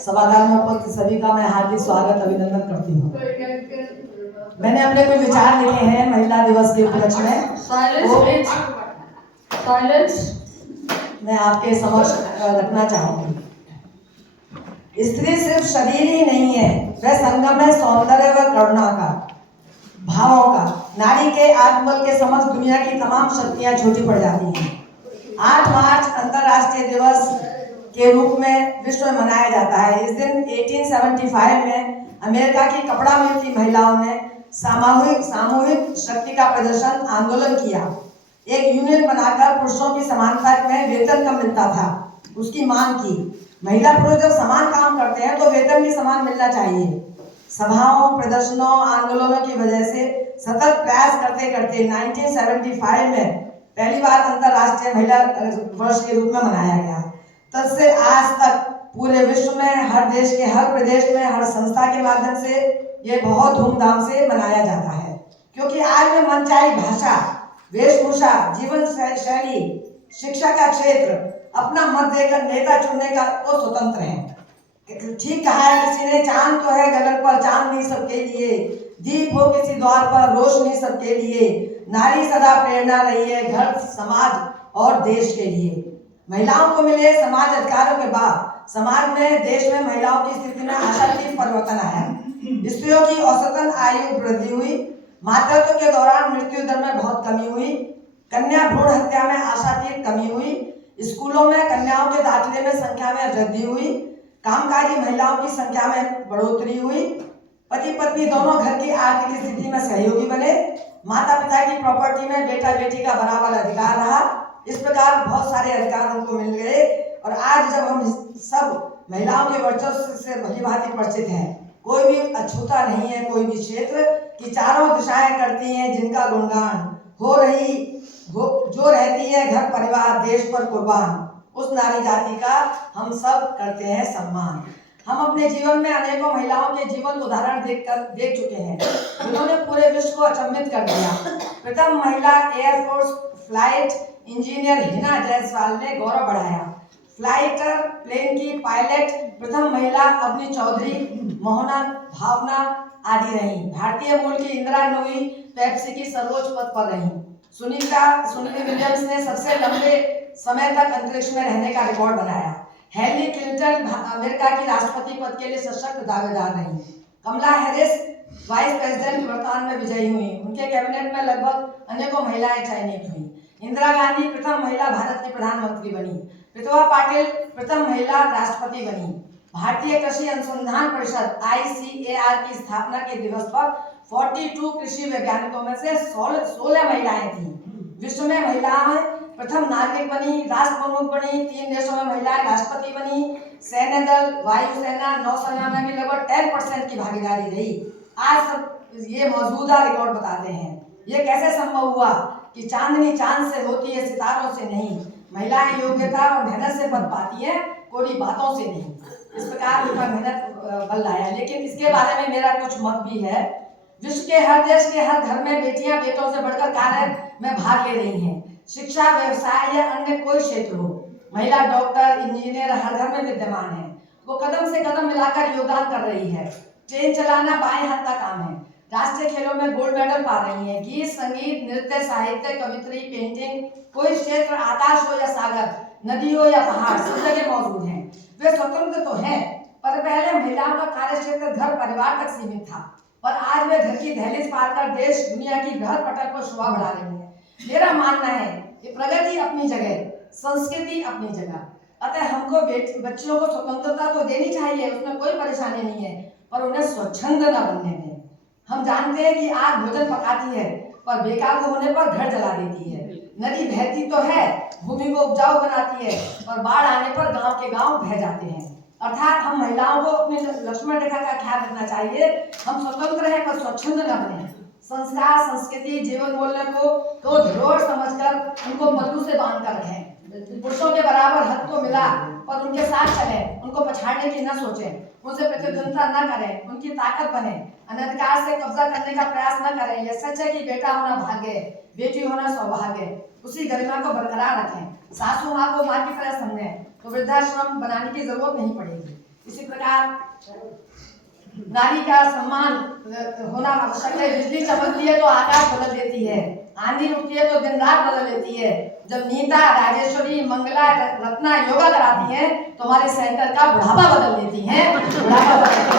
सभागार में उपस्थित सभी का मैं हार्दिक स्वागत अभिनंदन करती हूँ। मैंने अपने कुछ विचार लिखे हैं महिला दिवस के उपलक्ष्य में। मैं आपके समक्ष रखना चाहूंगी। स्त्री सिर्फ शरीर ही नहीं है, वह संगम है सौंदर्य व करुणा का, भावों का। नारी के आत्मबल के समक्ष दुनिया की तमाम शक्तियां छोटी पड़ जाती हैं। 8 मार्च अंतर्राष्ट्रीय दिवस के रूप में विश्व में मनाया जाता है। इस दिन 1875 में अमेरिका की कपड़ा मिल की महिलाओं ने सामूहिक शक्ति का प्रदर्शन आंदोलन किया। एक यूनियन बनाकर पुरुषों की समानता में वेतन कम मिलता था, उसकी मांग की। महिला पुरुष जब समान काम करते हैं तो वेतन भी समान मिलना चाहिए। सभाओं, प्रदर्शनों, आंदोलनों की वजह से सतत प्रयास करते करते 1975 में पहली बार अंतर्राष्ट्रीय महिला वर्ष के रूप में मनाया गया। तब से आज तक पूरे विश्व में हर देश के हर प्रदेश में हर संस्था के माध्यम से ये बहुत धूमधाम से मनाया जाता है, क्योंकि आज में मनचाही भाषा, वेशभूषा, जीवन शैली, शिक्षा का क्षेत्र, अपना मत देकर नेता चुनने का वो स्वतंत्र है। ठीक कहा है किसी ने, चांद तो है गगन पर, चांदनी सबके लिए, दीप हो किसी द्वार पर, रोशनी सबके लिए। नारी सदा प्रेरणा रही है घर, समाज और देश के लिए। महिलाओं को मिले समाज अधिकारों के बाद समाज में, देश में महिलाओं की स्थिति में आशातीत परिवर्तन आया। स्त्रियों की औसतन आयु वृद्धि हुई, मातृत्व के दौरान मृत्यु दर में बहुत कमी हुई, कन्या भ्रूण हत्या में आशातीत कमी हुई, स्कूलों में कन्याओं के दाखिले में संख्या में वृद्धि हुई, कामकाजी महिलाओं की संख्या में बढ़ोतरी हुई, पति पत्नी दोनों घर की आर्थिक स्थिति में सहयोगी बने, माता पिता की प्रॉपर्टी में बेटा बेटी का बराबर अधिकार रहा। इस प्रकार बहुत सारे अधिकार उनको मिल गए। और आज जब हम सब महिलाओं के वर्चस्व से भलीभांति परिचित हैं, कोई भी अछूता नहीं है, कोई भी क्षेत्र की चारों दिशाएं करती हैं जिनका गुणगान जो रहती है घर परिवार देश पर कुर्बान, उस नारी जाति का हम सब करते हैं सम्मान। हम अपने जीवन में अनेकों महिलाओं के जीवन उदाहरण देख चुके हैं, उन्होंने पूरे विश्व को अचंभित कर दिया। प्रथम महिला air force flight engineer Hina Jaiswal ने गौरव बढ़ाया। फ्लाइटर प्लेन की पायलट प्रथम महिला अवनी चौधरी, मोहना भावना आदि रही। भारतीय मूल की इंदिरा नूई पेप्सी की सर्वोच्च पद पर रही। सुनीता विलियम्स ने सबसे लंबे समय तक अंतरिक्ष में रहने का रिकॉर्ड बनाया। हेनरी क्लिंटन अमेरिका की राष्ट्रपति पद के लिए सशक्त दावेदार रही। कमला हैरिस वाइस प्रेसिडेंट वर्तमान में विजयी हुई। उनके कैबिनेट में लगभग अनेकों महिलाएं चयनित हुई। इंदिरा गांधी प्रथम महिला भारत की प्रधानमंत्री बनी। प्रतिभा पाटिल प्रथम महिला राष्ट्रपति बनी। भारतीय कृषि अनुसंधान परिषद ICAR की स्थापना के दिवस पर 42 कृषि वैज्ञानिकों में से 16 महिलाएं थीं। विश्व में महिलाएं प्रथम नागरिक बनी, राष्ट्र प्रमुख बनी, 3 देशों में महिलाएं राष्ट्रपति बनी। सैन्य दल, वायुसेना, नौसेना में भी लगभग 10% की भागीदारी रही। आज सब ये मौजूदा रिकॉर्ड बताते हैं। ये कैसे संभव हुआ कि चांदनी चांद से होती है, सितारों से नहीं। महिलाएं योग्यता और मेहनत से पद पाती हैं, कोई बातों से नहीं। इस प्रकार उनका मेहनत बल लाया। लेकिन इसके बारे में मेरा कुछ मत भी है। विश्व के हर देश के हर घर में बेटियां बेटों से बढ़कर कार्य में भाग ले रही हैं। शिक्षा, व्यवसाय या अन्य कोई क्षेत्र हो, महिला डॉक्टर, इंजीनियर हर घर में विद्यमान है। वो कदम से कदम मिलाकर योगदान कर रही है। ट्रेन चलाना बाएं हाथ का काम है। राष्ट्रीय खेलों में गोल्ड मेडल पा रही है। गीत, संगीत, नृत्य, साहित्य, कवित्री, पेंटिंग, कोई क्षेत्र, आकाश हो या सागर, नदी हो या पहाड़, सब जगह मौजूद हैं। वे स्वतंत्र तो हैं, पर पहले महिलाओं का कार्य क्षेत्र घर परिवार तक सीमित था, और आज वे घर की दहलीज पार कर देश दुनिया की बृहद पटल पर शोभा बढ़ा रही है। मेरा मानना है कि प्रगति अपनी जगह, संस्कृति अपनी जगह। अतः हमको बच्चियों को स्वतंत्रता तो देनी चाहिए, उसमें कोई परेशानी नहीं है, पर उन्हें स्वच्छंद न बनने दें। हम जानते हैं कि आग भोजन पकाती है, पर बेकाबू होने पर घर जला देती है। नदी बहती तो है, भूमि को उपजाऊ बनाती है, पर बाढ़ आने पर गांव के गांव बह जाते हैं। अर्थात हम महिलाओं को अपनी लक्ष्मण रेखा का ख्याल रखना चाहिए। हम स्वतंत्र हैं, पर स्वच्छंद न बने। संस्कार, संस्कृति, जीवन मूल्य को धरोहर समझकर उनको पल्लू से बांध कर रखें। पुरुषों के बराबर हक तो मिला, पर उनके साथ चलें, उनको पछाड़ने की न सोचें, उनसे प्रतिद्वंद्विता न करें, उनकी ताकत बने, अनधिकार से कब्जा करने का प्रयास न करें। यह सच है कि बेटा होना भाग्य, बेटी होना सौभाग्य। उसी गरिमा को बरकरार रखें। सासू माँ को माँ की तरह समझें, तो वृद्धाश्रम बनाने की जरूरत नहीं पड़ेगी। इसी प्रकार अधिकार, नारी का सम्मान होना आवश्यक है। बिजली चमकती है तो आकाश बदल देती है, आंधी रुकती है तो दिन रात बदल देती है। जब नीता, राजेश्वरी, मंगला, रत्ना योगा कराती हैं तो हमारे सेंटर का बुढ़ापा बदल देती हैं, बुढ़ापा बदल